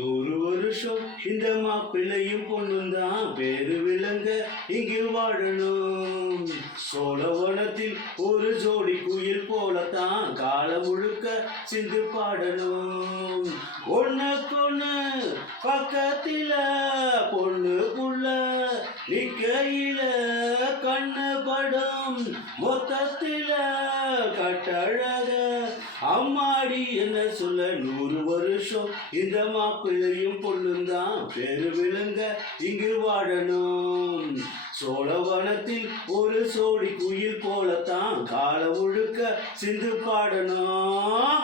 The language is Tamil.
100 வருஷம் இந்த மாப்பிள்ளையும் பொண்ணும் தான் பேரு விளங்க இங்கு வாழணும். சோழவனத்தில் ஒரு ஜோடி குயில் போலத்தான் கால முழுக்க சிந்து பாடணும். ஒண்ணுக்கொண்ணு பக்கத்தில பொண்ணுக்குள்ள நிக்கையில கண்ணு படம் மொத்தத்தில கட்டழக அம்மாடி என்ன சொல்ல. 100 வருஷம் இந்த மாப்பிள்ளையும் பொண்ணுந்தான் பேரு விளங்க இங்கு வாழணும். சோழவனத்தில் ஒரு சோடி குயில் போலத்தான் கால முழுக்க சிந்து பாடணும்.